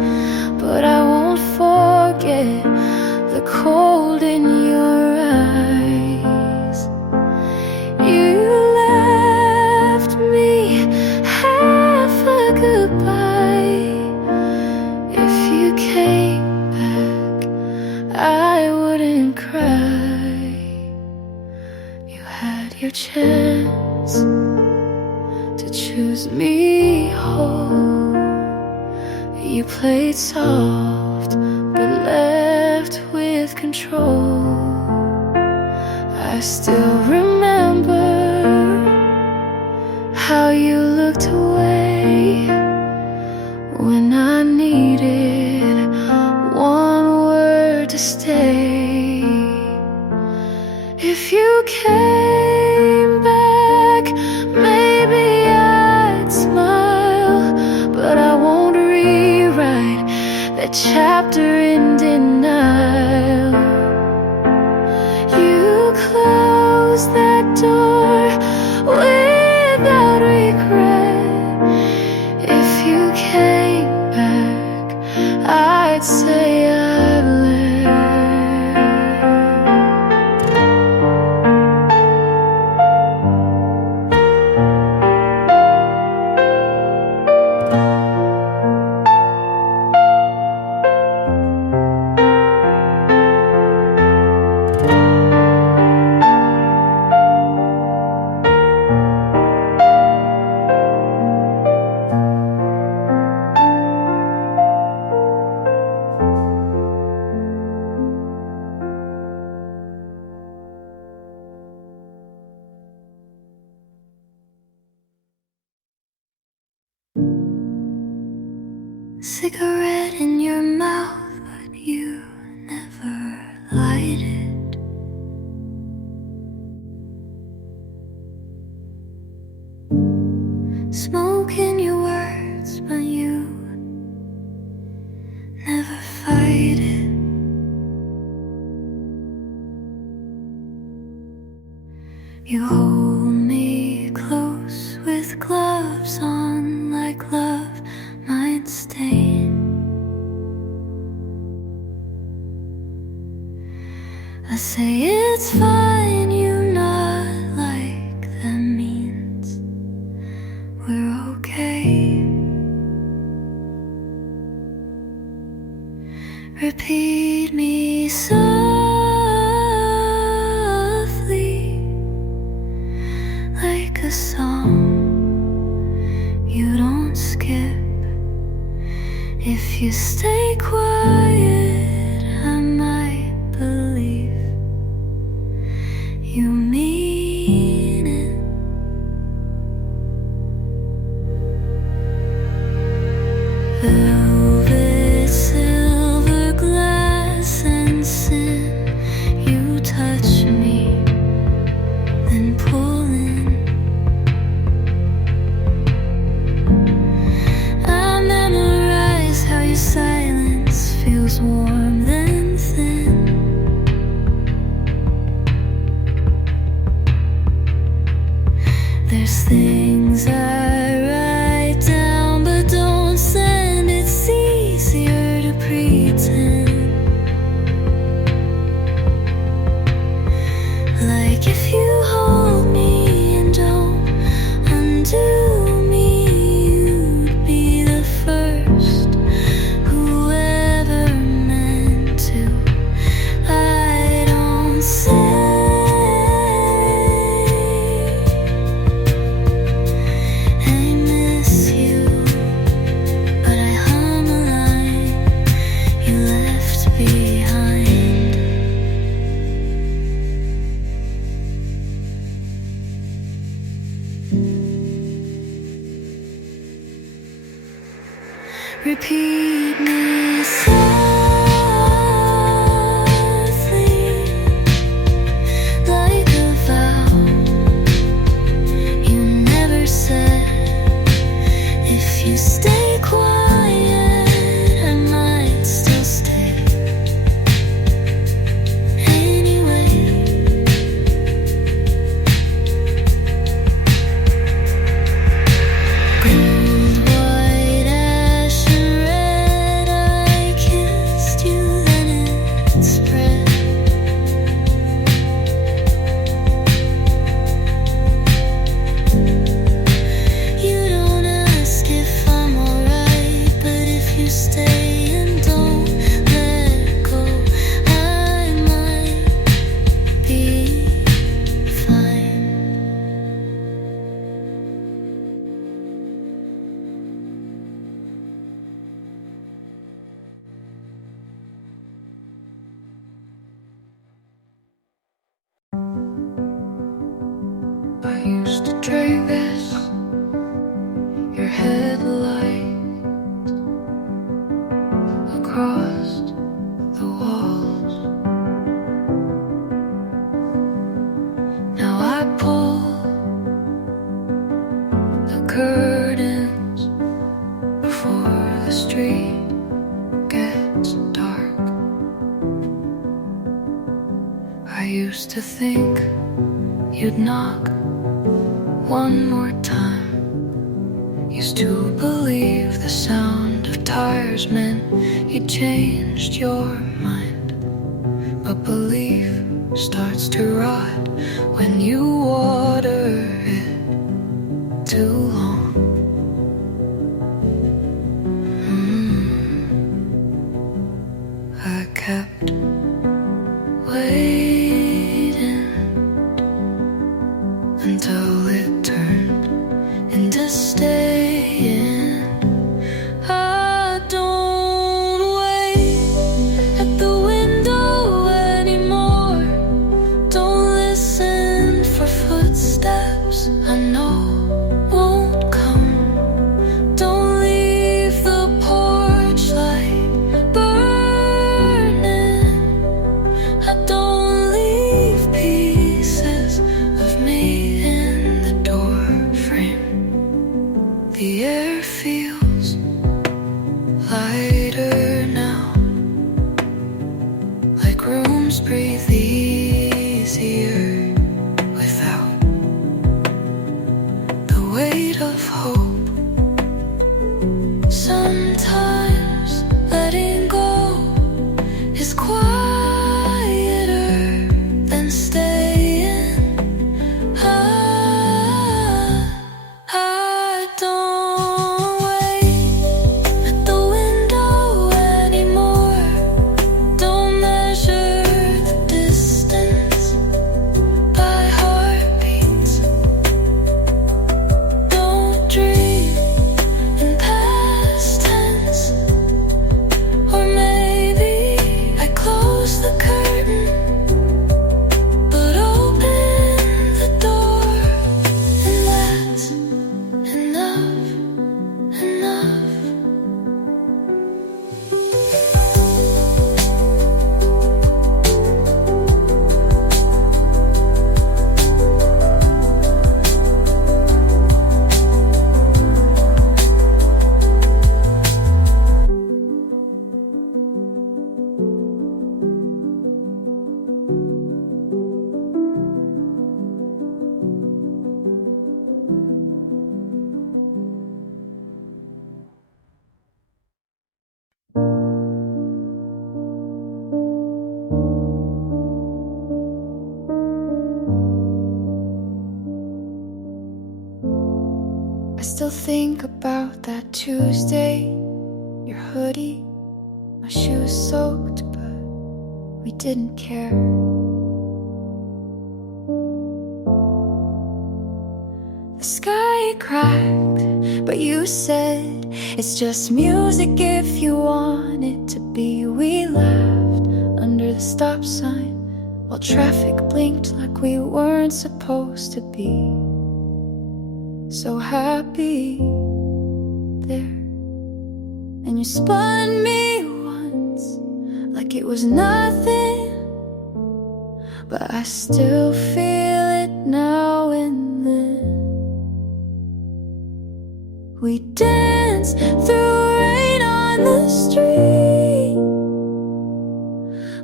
but I won't forget the cold in your eyes. You left me half a goodbye. If you came back, I wouldn't cry. You had your chance to choose me whole. You played soft but left with control. I still remember how you looked away when I needed one word to stay. If you came back, maybe I'd smile, but I won't rewrite that chapter in denial. You closed that door without regret. If you came back, I'd say I've learned. Cigarette in your mouth, but you never light it. Smoke in your words, but you never fight it. You hold me I say it's fine, you nod like that means we're okay. Repeat me softly like a song you don't skip. If you stay quiet, I might believe you mean it. Velvet, silver glass and sin, you touch me, then pull in. I memorize how your silence feels warm then thin. There's things I write down but don't send. It's easier to pretend. Like if you hold me and don't undo me, you'd be the first whoever meant to. I don't say I miss you, but I hum a line you left behind. Repeat me softly like a vow you never said. If you stay quiet, I might still stay. Anyway, gold, white, ash and red, I kissed you, then it spread. You don't ask if I'm alright, but if you stay and don't let go, I might be fine. I used to trace your headlight across the walls. Now I pull the curtains before the street gets dark. I used to think you'd knock one more time. Used to believe the sound of tires meant you changed your mind. But belief starts to rot when you water it too long. I kept waiting until it turned into staying. I don't wait at the window anymore. Don't listen for footsteps I know won't come. Don't leave the porch light burning. I don't leave pieces of me in the door frame. The air feels lighter now, like rooms breathe easier without the weight of hope. Sometimes letting go is quieter think about that Tuesday, your hoodie, my shoes soaked, but we didn't care. The sky cracked, but you said it's just music if you want it to be. We laughed under the stop sign while traffic blinked like we weren't supposed to be. So happy there. And you spun me once like it was nothing, but I still feel it now and then. We danced through rain on the street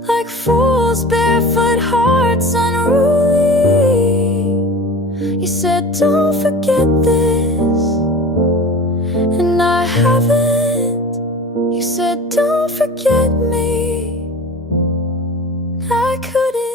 like fools, barefoot hearts unruly. You said don't forget this, and I haven't. You said don't forget me, I couldn't.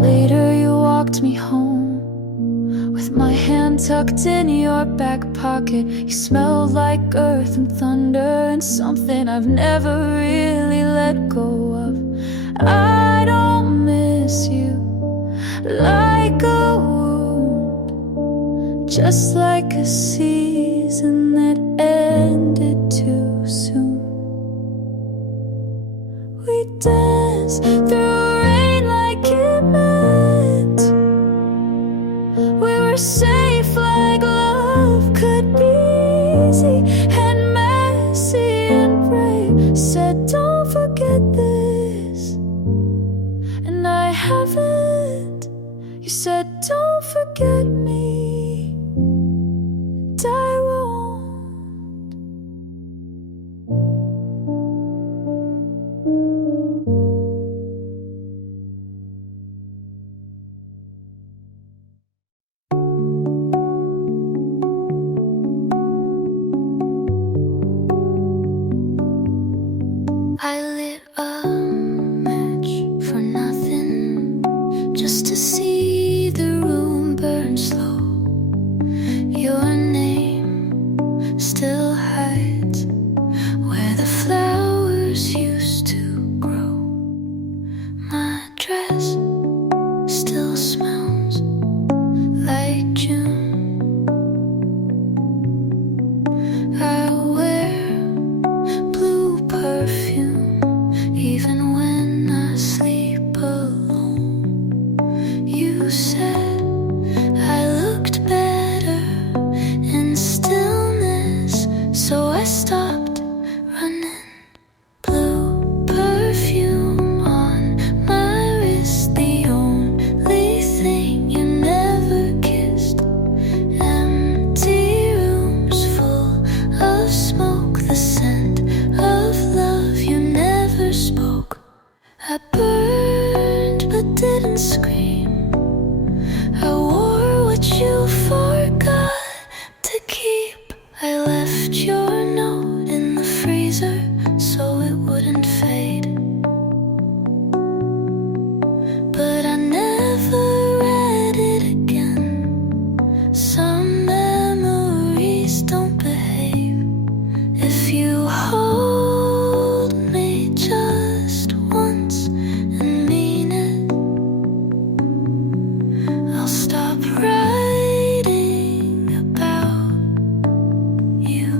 Later you walked me home with my hand tucked in your back pocket. You smelled like earth and thunder and something I've never really let go of. I don't miss you like a wound, just like a season that ended too soon. We danced through rain like it meant we were safe, like love could be easy and messy and brave. Said don't forget this, and I haven't. You said don't forget me, and I won't. I lit a match for nothing, just to see the room burn slow. Your name still hides where the flowers used to grow. My dress still smells like June. I wear blue perfume even when I sleep alone. You said I looked better in stillness, so I stopped running. Blue perfume on my wrist, the only thing you never kissed. Empty rooms full of smoke, the scent of love you never spoke. I burned but didn't scream. I wore what you forgot to keep. I left your note in the freezer so it wouldn't fade, but I never read it again. Some memories don't behave. If you hold me just once and mean it, I'll stop writing about you.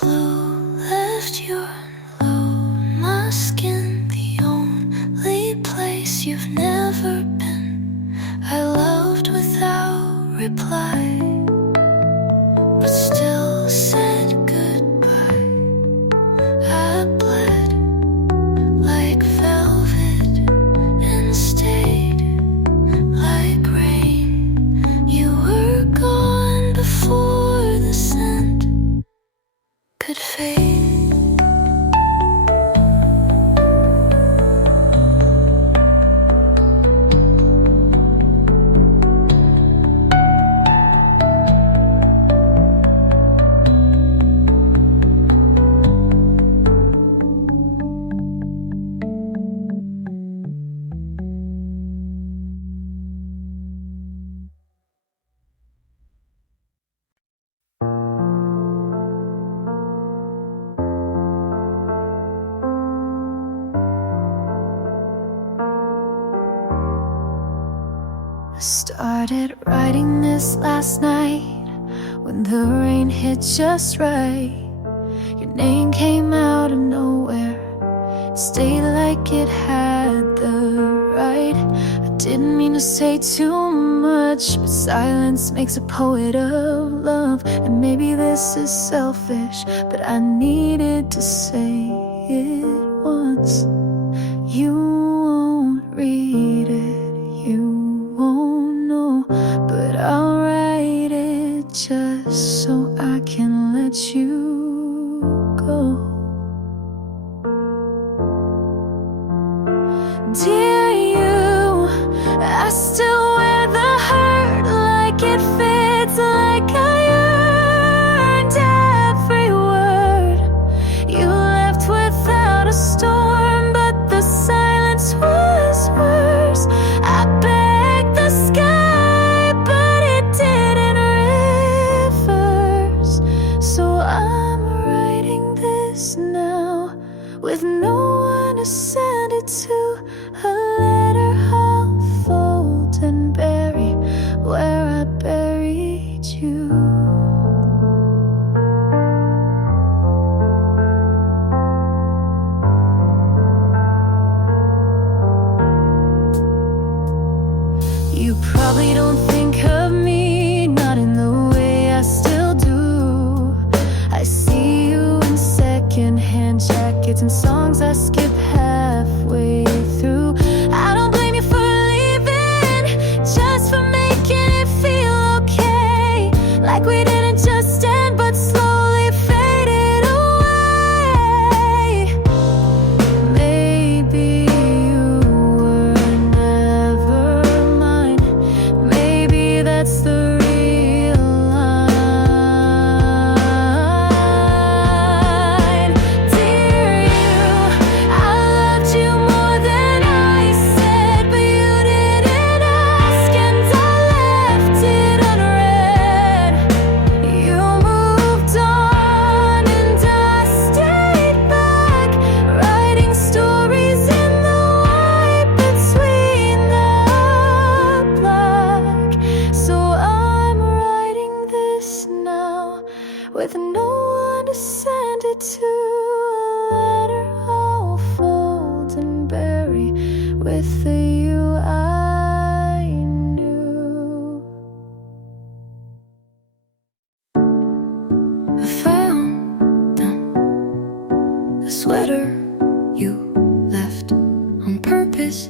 Blue left your low, my skin, the only place you've never been. I loved without reply, but still said goodbye. I bled like velvet and stayed like rain started writing this last night when the rain hit just right. Your name came out of nowhere, stayed like it had the right. I didn't mean to say too much, but silence makes a poet of love. And maybe this is selfish, but I needed to say it once. You won't read it, you won't know, but I'll write it just so I can let you go. Dear you, I still wear the hurt like it fits, like I earned every word. You left without a storm, but the silence was worse. I begged the sky, but it didn't reverse. So I'm writing this now with no one to send it to. A letter I'll fold and bury where I buried you. You probably don't think of me, not in the way I still do. I see you in secondhand jackets and songs I skip halfway through. I don't blame you for leaving, just for making it feel okay, like we didn't just end but slowly faded away. Maybe you were never mine, maybe that's the real line. Dear you, I loved you more than I said, but you didn't ask and I left it unread. You moved on and I stayed back, writing stories in the white between the black. So I'm writing this now with no one to send it to. A letter I'll fold and bury with the you I knew. I found them, the sweater you left on purpose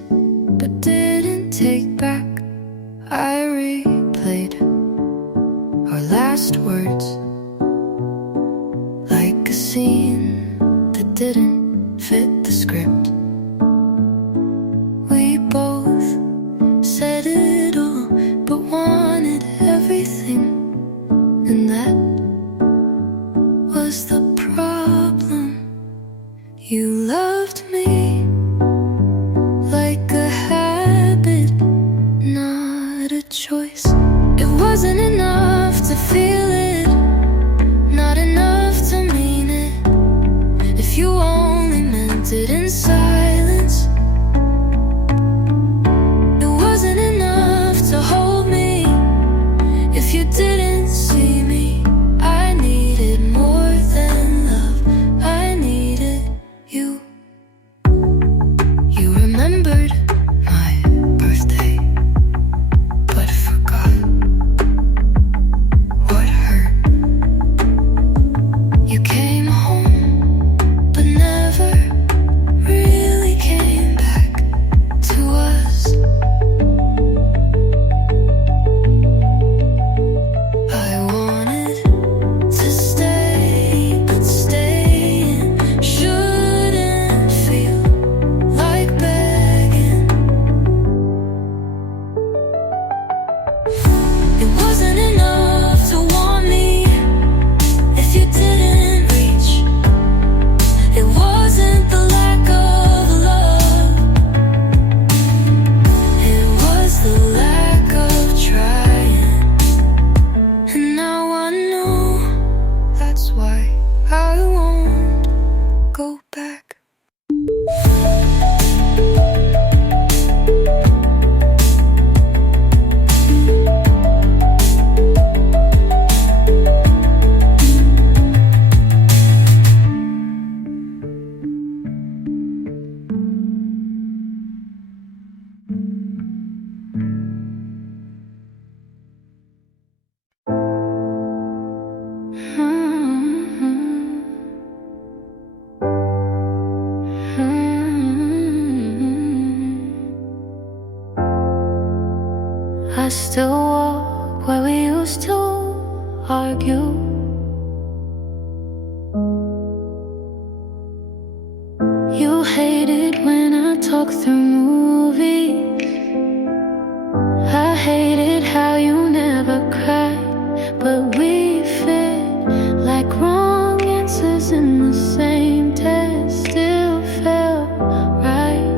but didn't take back. I replayed our last words like a scene that didn't fit the script. We both said it all but wanted everything, and that was the problem. You loved me like a habit, not a choice. It wasn't enough to feel it, not enough to mean it. If you only meant it in silence, it wasn't enough to hold me. If you didn't see me, I needed more than love, I needed you. still walk where we used to argue. You hate it when I talk through movies. I hated how you never cried, but we fit like wrong answers in the same test. Still felt right.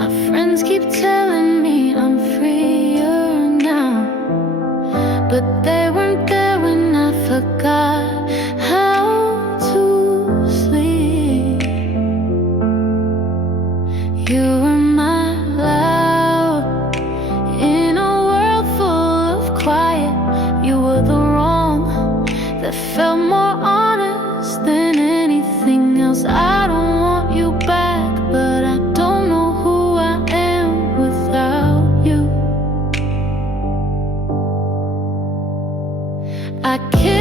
My friends keep telling me I'm freer now, but they weren't there when I forgot how to sleep. You were my loud in a world full of quiet. You were the wrong that felt more honest than anything else. I don't want you back, but I don't know who I am without you. I can't